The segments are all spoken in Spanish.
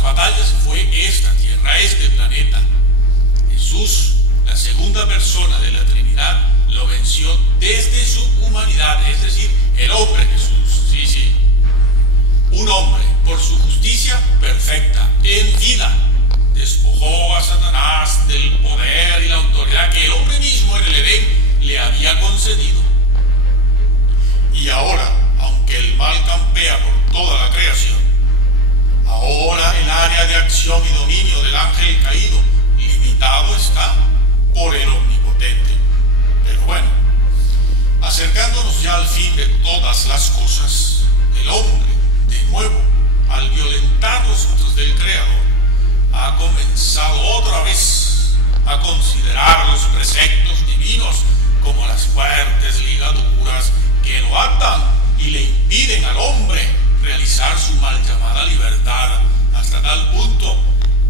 las batallas fue esta tierra, este planeta. Jesús, la segunda persona de la Trinidad, lo venció desde su humanidad, es decir, el hombre Jesús, sí. Un hombre, por su justicia perfecta, en vida, despojó a Satanás del poder y la autoridad que el hombre mismo en el Edén le había concedido. Y ahora, aunque el mal campea por toda la creación, ahora el área de acción y dominio del ángel caído limitado está por el Omnipotente. Pero bueno, acercándonos ya al fin de todas las cosas, el hombre, de nuevo, al violentar los usos del Creador, ha comenzado otra vez a considerar los preceptos divinos como las fuertes ligaduras que lo atan y le impiden al hombre realizar su mal llamada libertad, hasta tal punto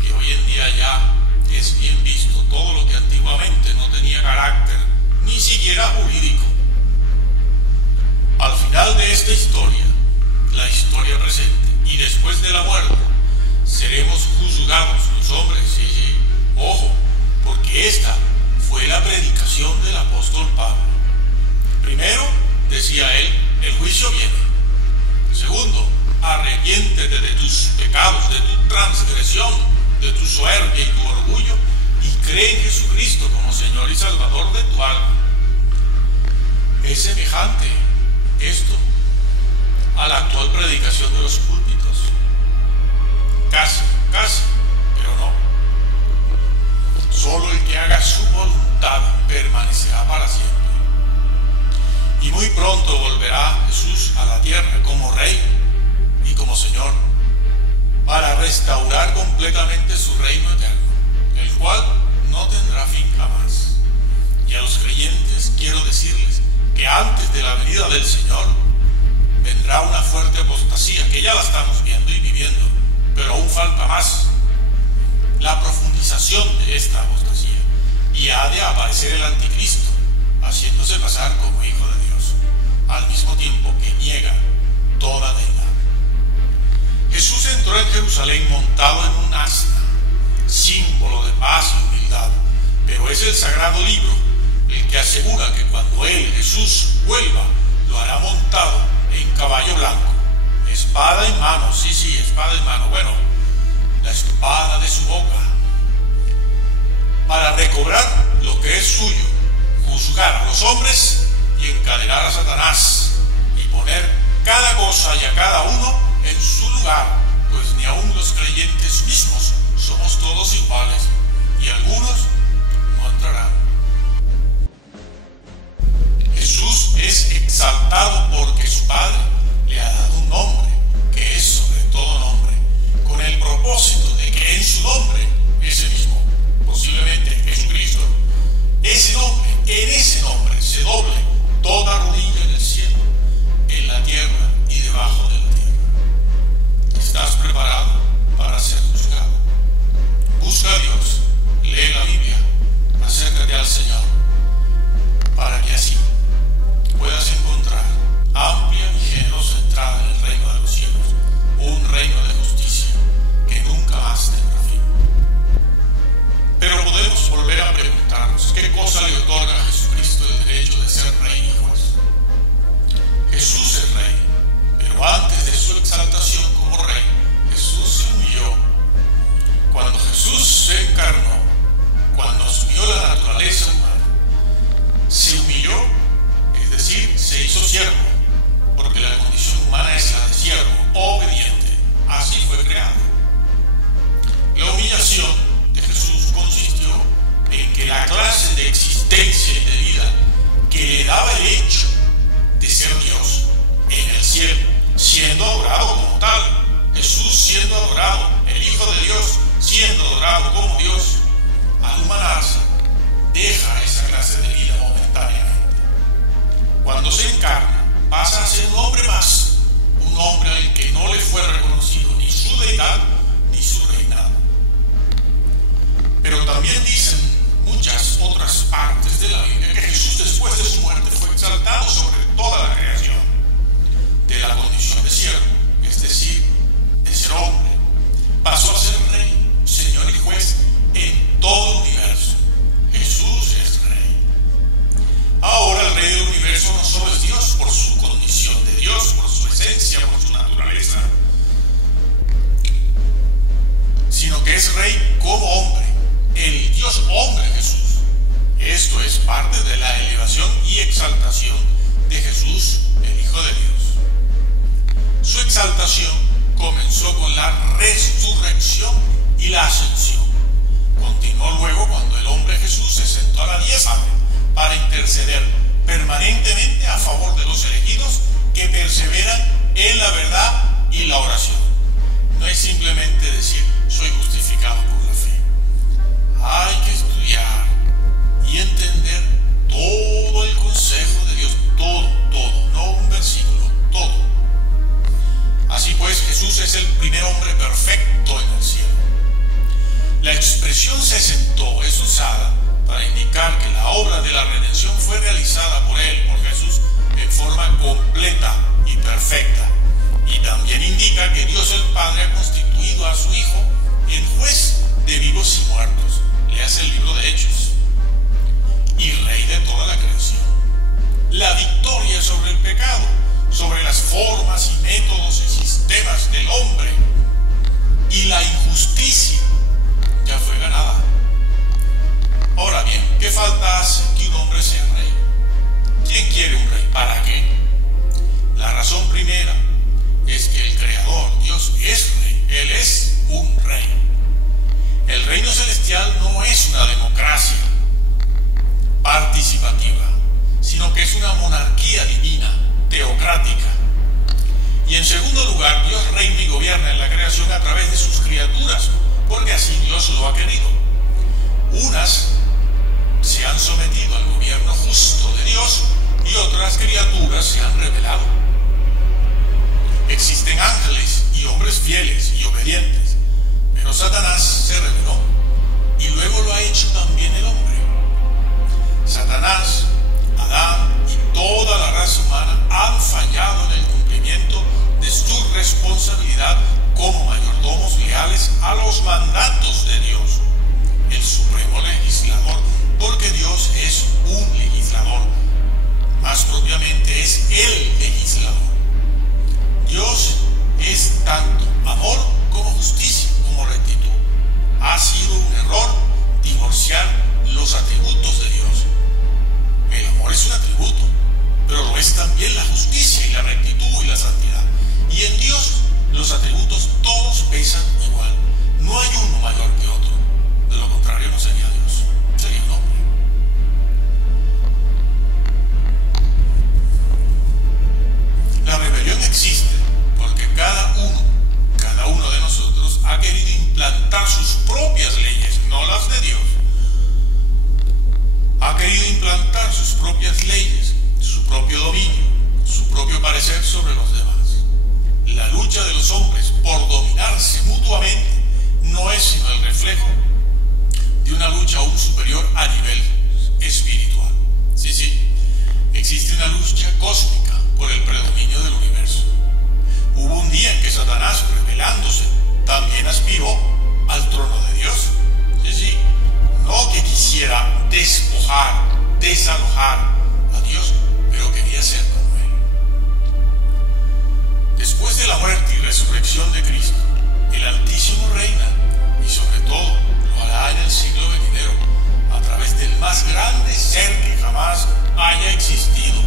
que hoy en día ya es bien visto todo lo que antiguamente no tenía carácter ni siquiera jurídico. Al final de esta historia, la historia presente, y después de la muerte, seremos juzgados los hombres, sí. Ojo, porque esta fue la predicación del apóstol Pablo. Primero, decía él, el juicio viene. Segundo, arrepiéntete de tus pecados, de tu transgresión, de tu soberbia y tu orgullo, y cree en Jesucristo como Señor y Salvador de tu alma. Es semejante esto a la actual predicación de los púlpitos. Casi, pero no. Solo el que haga su voluntad permanecerá para siempre. Y muy pronto volverá Jesús a la tierra como Rey y como Señor, para restaurar completamente su reino eterno, el cual no tendrá fin jamás. Y a los creyentes quiero decirles que antes de la venida del Señor vendrá una fuerte apostasía, que ya la estamos viendo y viviendo, pero aún falta más, la profundización de esta apostasía, y ha de aparecer el anticristo, haciéndose pasar como hijo de Dios, al mismo tiempo que niega toda deidad. Jesús entró en Jerusalén montado en un asna, símbolo de paz y humildad, pero es el sagrado libro el que asegura que cuando él, Jesús, vuelva, lo hará montado en caballo blanco, espada en mano, sí, espada en mano, bueno, la espada de su boca, para recobrar lo que es suyo, juzgar a los hombres y encadenar a Satanás, y poner cada cosa y a cada uno en su lugar, pues ni aun los creyentes mismos somos todos iguales, y algunos no entrarán. Jesús es exaltado porque su Padre le ha dado un nombre que es sobre todo nombre, con el propósito de que en su nombre, ese mismo, posiblemente Jesucristo, ese nombre, en ese nombre se doble toda rodilla en el cielo, en la tierra y debajo de la tierra. ¿Estás preparado para ser juzgado? Busca a Dios, lee la Biblia, acércate al Señor, para que así puedas encontrar amplia y generosa entrada en el reino de los cielos, un reino de justicia que nunca más tendrá fin. Pero podemos volver a preguntarnos, ¿qué cosa le otorga a Jesucristo el derecho de ser rey y juez? Jesús es rey, pero antes de su exaltación como rey, Jesús se humilló. Cuando Jesús se encarnó, cuando asumió la naturaleza humana, se humilló, es decir, se hizo siervo, porque la condición humana es la de siervo, obediente. Así fue creado. La humillación de Jesús consistió en que la clase de existencia y de vida que le daba el hecho de ser Dios en el cielo, siendo adorado como tal, Jesús siendo adorado, el Hijo de Dios siendo adorado como Dios, al humanarse, deja esa clase de vida momentáneamente. Cuando se encarna, pasa a ser un hombre más, un hombre al que no le fue reconocido ni su deidad ni su reinado. Pero también dicen muchas otras partes de la Biblia que Jesús, después de su muerte, fue exaltado sobre toda la creación, de la condición de siervo, es decir, de ser hombre, pasó a ser es rey como hombre, el Dios hombre Jesús. Esto es parte de la elevación y exaltación de Jesús, el Hijo de Dios. Su exaltación comenzó con la resurrección y la ascensión. Continuó luego cuando el hombre Jesús se sentó a la diestra para interceder permanentemente a favor de los elegidos que perseveran en la verdad y la oración. No es simplemente decir, soy justificado por la fe. Hay que estudiar y entender todo el consejo de Dios, todo, no un versículo, todo. Así pues, Jesús es el primer hombre perfecto en el cielo. La expresión se sentó es usada para indicar que la obra de la redención fue realizada por él, por Jesús, en forma completa y perfecta. Y también indica que Dios el Padre ha constituido a su Hijo en juez de vivos y muertos. Leas el libro de Hechos. Y rey de toda la creación. La victoria sobre el pecado, sobre las formas y métodos y sistemas del hombre y la injusticia ya fue ganada. Ahora bien, ¿qué falta hace que un hombre sea rey? ¿Quién quiere un rey? ¿Para qué? La razón primera es que el Creador, Dios, es rey. Él es un rey. El reino celestial no es una democracia participativa, sino que es una monarquía divina, teocrática. Y en segundo lugar, Dios reina y gobierna en la creación a través de sus criaturas, porque así Dios lo ha querido. Unas se han sometido al gobierno justo de Dios y otras criaturas se han rebelado. Existen ángeles y hombres fieles y obedientes, pero Satanás se rebeló y luego lo ha hecho también el hombre. Satanás, Adán y toda la raza humana han fallado en el cumplimiento de su responsabilidad como mayordomos leales a los mandatos de Dios, el supremo legislador, porque Dios es un legislador, más propiamente es el legislador. Dios es tanto amor como justicia, como rectitud. Ha sido un error divorciar los atributos de Dios. El amor es un atributo, pero lo es también la justicia y la rectitud y la santidad. Y en Dios los atributos todos pesan igual. No hay uno mayor que otro. De lo contrario no sería Dios, sería un hombre. La rebelión existe porque cada uno de nosotros ha querido implantar sus propias leyes, no las de Dios. Ha querido implantar sus propias leyes, su propio dominio, su propio parecer sobre los demás. La lucha de los hombres por dominarse mutuamente no es sino el reflejo de una lucha aún superior a nivel espiritual. Sí, existe una lucha cósmica por el predominio del universo. Hubo un día en que Satanás, rebelándose, también aspiró al trono de Dios. Sí, no que quisiera despojar, desalojar a Dios, pero quería ser como Él. Después de la muerte y resurrección de Cristo, el Altísimo reina y sobre todo lo hará en el siglo venidero a través del más grande ser que jamás haya existido,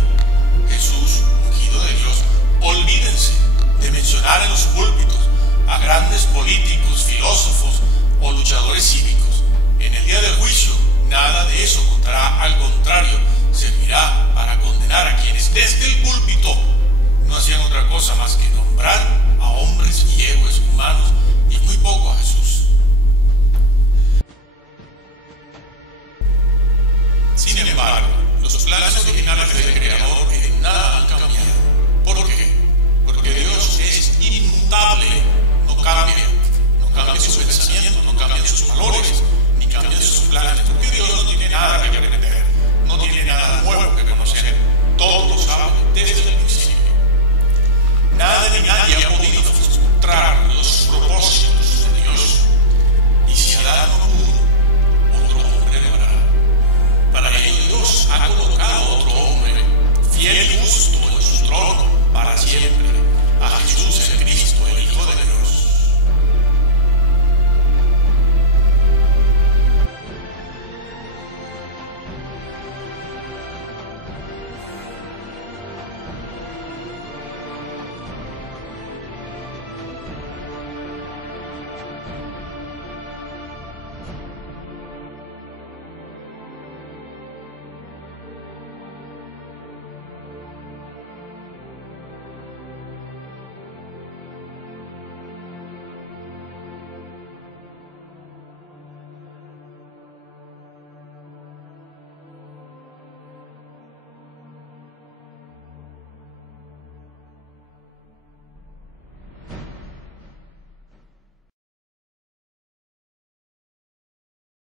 Jesús, ungido de Dios. Olvídense de mencionar en los púlpitos a grandes políticos, filósofos o luchadores cívicos. En el día del juicio nada de eso contará, al contrario, servirá para condenar a quienes desde el púlpito no hacían otra cosa más que nombrar a hombres y héroes humanos